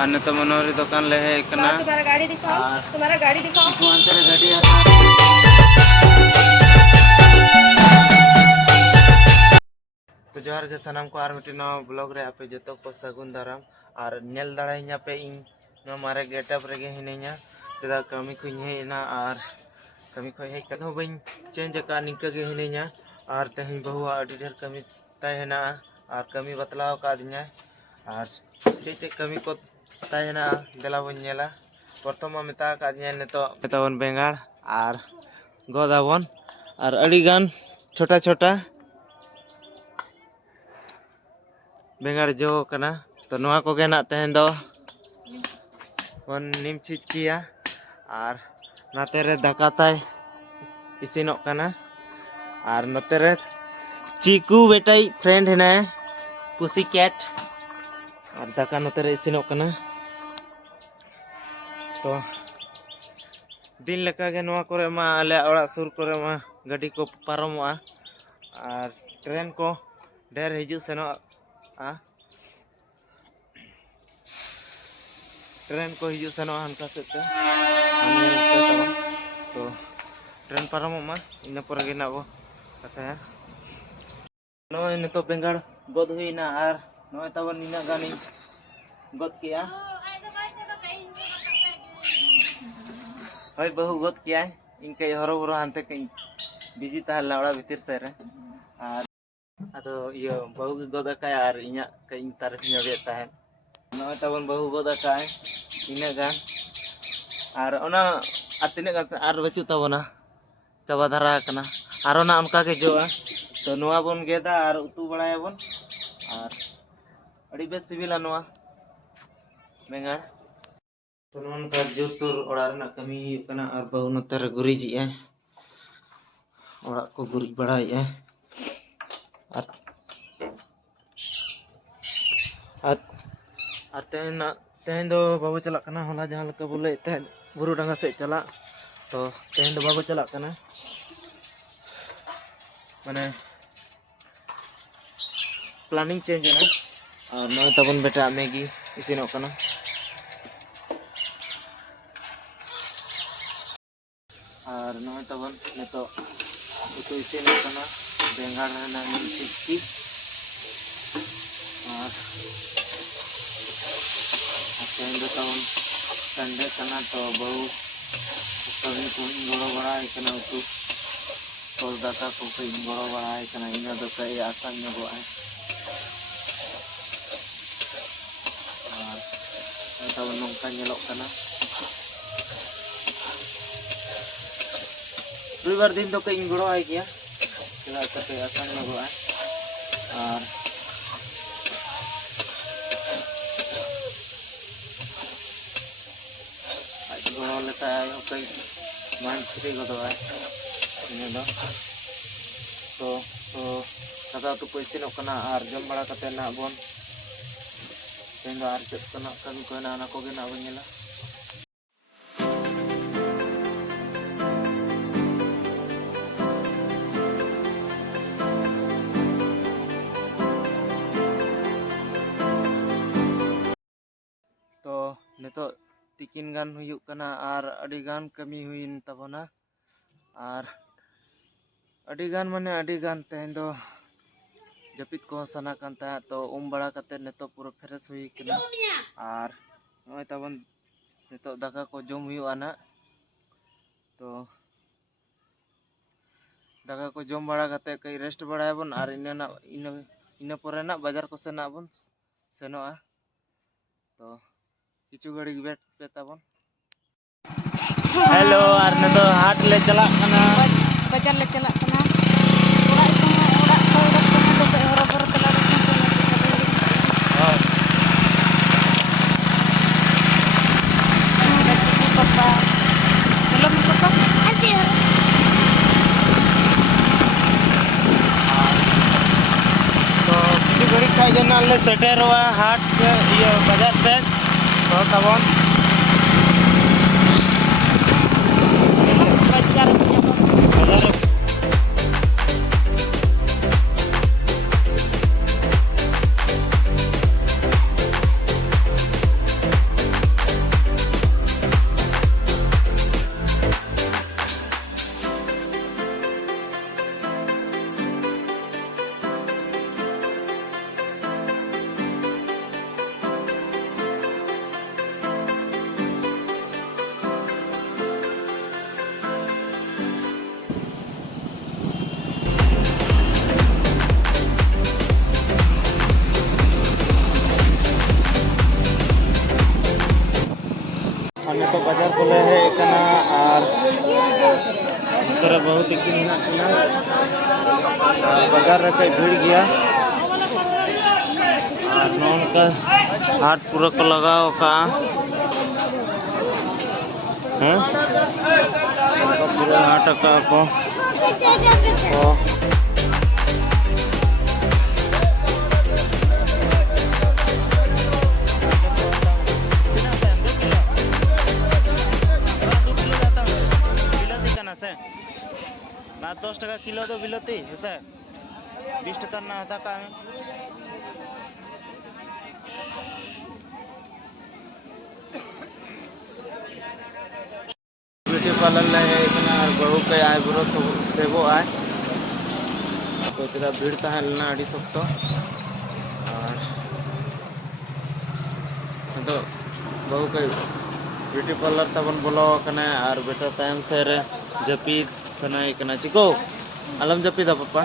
और नित मनोहरी दुकान ले है कना तुम्हारा गाड़ी दिखाओ, तुम्हारा गाड़ी दिखाओ। गाड़ी तो जोहार के सनाम को आर मिट्टी नवा ब्लॉग रे आपे जतो को सगुन दाराम और नेल दाड़ाइया पे इन न मारे गेटअप रेगे हिनेኛ चेदा कमी खुኝ हेना और कमी खो हे कनो बइन चेंज का निका गे हिनेኛ और तेहिं बहुआ अडी ढेर कमी ताय हेना और कमी बतलाव का दिnya और चे कमी को ताय हेना देला बन नेला प्रथम मेता का दिnya नितो मेतावन बेंगाड़ और गोदावन और अडी गान छोटा छोटा बेंगाड़ जो कना तो नवा को गे ना तहन दो वन निम चीज किया और नाते रे दाका ताय इसिनोक कना और नते रे चीकू बेटाई फ्रेंड है ना पुसी कैट और दाका नते रे इसिनोक कना तो दिन लेका गे नवा करे मा आले ओड़ा सुर करे मा गाड़ी को पारमोआ और ट्रेन को ढेर हिजु सेनो ट्रेन को हिजु सेनो हनका सेते तो ट्रेन पारमोमा इन पर गे नाबो कथा नय नितो बेंगाड़ गद हुईना और नय तबन निना गानी गद किया हय बहु गद किया इनके हरो बरो हानते के बिजी ताहला ओड़ा भीतर से रे और अदो यो बहु गद का और इना के इन तारीफ नगे ताहे नय तबन बहु गद का इना गान और ओना अतिने गान और बचु तबना चाबा धारा कना और ना उनका के जोआ तो नवा बन गेदा और उतु बड़ायाबन और अड़ी बेस सिबिला नवा बेंगाड़ तो नन का जोर सोर ओड़ा रना कमी कना और बहु नतर गुरिजी है ओड़ा को गुरिज बड़ाई है और तेहन दो बाबू चला कना होला जहां लका बोले तेहन बुरु डांगा से चला तो तेहन दो बाबू चला कना माने प्लानिंग चेंज है ना और नय तबन बेटा मैगी इसिनोक कना और नय तबन नेतो उतु इसिनोक कना बेंगाड़ रेना मिल चिक्की और तेहन दो तबन संडे कना तो बहु कभी को गड़ो बड़ा कना उतु तो दाका को गड़ो बड़ा कना इना दो कई आसान नगो है और तबन नोंका नेलोक कना रविवार दिन तो कई गड़ो है गया चला कते आसान नगो है और गड़ो लेता है कई माइंड फ्री गदो है इन दो तो दादा तो इसिनोक कना और जम बड़ा कते ना बोन तेन दो और चेक कना कमी को ना को गे ना बन नेला तो नितो तिकिन गान हुयुक कना और अडी गान कमी हुइन तबना और अडी गान माने अडी गान तेहन दो जपित को सना कांता तो बड़ा कते नितो पूरा फ्रेश हुई कना और नय तबन नितो दाका को जम हुयुआ ना तो दाका को जम बड़ा कते कई रेस्ट बड़ायाबन और इना परे ना बाजार को सेना बन सेनोआ तो किचु घड़ी वेट पे तबन हेलो और न तो हाट ले चला कना बाजार ले चला कना ओड़ा समय ओड़ा को कना तो हरो पर तला पापा हेलो पापा आते तो किचु घड़ी का जना ले सेटेरवा हाट ये बाजार से तो तबन बाजार तो बाजार को ले है कना और तरह बहुत दिखती है ना बाजार रे कई भीड़ गया और नौन का हाथ पूरा को लगाओ का हैं पूरा हाथ का को ना 10 টাকা কিলো তো বিলতি স্যার 20 টাকা না হতা का ब्यूटी पार्लर ले इतना बहू के आईब्रो सेबो आए तो तेरा भीड़ तहलना अड़ी सकतो और तो बहू के ब्यूटी पार्लर तबन बोलो कने और बेटा टाइम से रे जपीद सनाई कना चिको अलम जपीदा पापा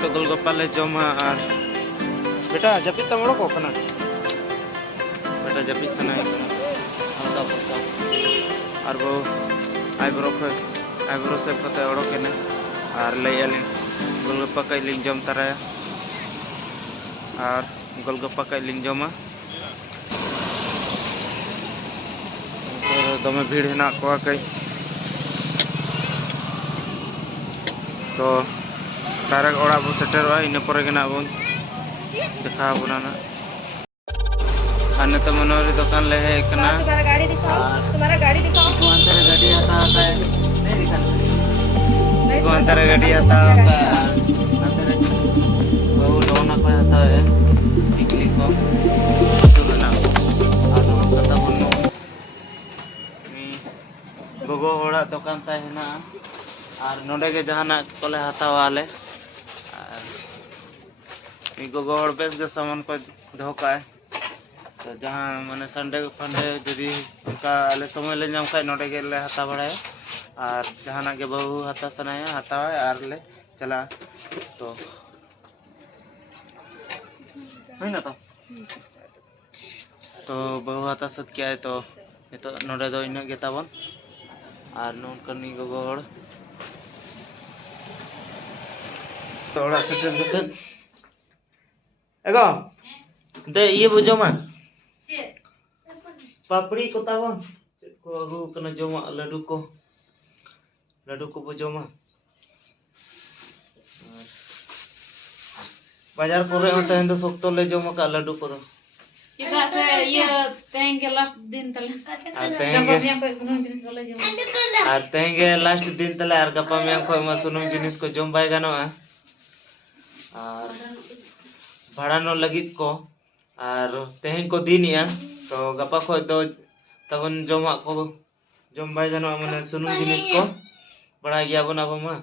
तो गोलगप्पा ले जमा और बेटा जपीद तमड़ो को कना बेटा जपीद सनाई कना अलदा पापा और वो आईब्रो सेव करते ओड़ो के ने और ले आलिन गोलगप्पा का लिंग जम तराया और गोलगप्पा का लिंग जमा दमे भीड़ हेना को कई तो डायरेक्ट ओड़ा बो सेटरवा इन पर गेना बन देखा बुना ना आने तो मनोरी दुकान ले है कना तुम्हारा गाड़ी दिखाओ को अंदर गाड़ी आता है नहीं दिखाना को अंदर गाड़ी आता है अंदर वो लोना को आता है टिकली को सुनना आनो कथा बनो गोगो होड़ा दुकान तहना और नोडे के जहाना कोले हतावाले गोगो होड़ बेस के सामान को धोका तो जहाँ माने संडे फंडे जदि उनका ले समय ले नाम खाए नोडे के ले हता बड़ाए और जहाना के बहु हता सनाया हतावा और ले चला तो है ना तो बहु हता सत क्या है तो ये तो नोडे दो इन के ताबन और नोन करनी गोगोड़ थोड़ा सेटल करते एगो दे ये बुझो मा पापड़ी को ताबन को अगु कना जोमा लड्डू को बुझो मा बाजार करे होते हैं तो सोक्तो ले जोमा का लड्डू को दो इधर से ये तेंगे लास्ट दिन तले तेंगे लास्ट दिन तले और गप्पा में को सुनुम जिनिस को जम बाय गानो और भाड़ा नो लगित को और तेहन को दिन या तो गप्पा को तो तबन जमा को जम बाय गानो माने सुनुम जिनिस को बड़ा गया बना बमा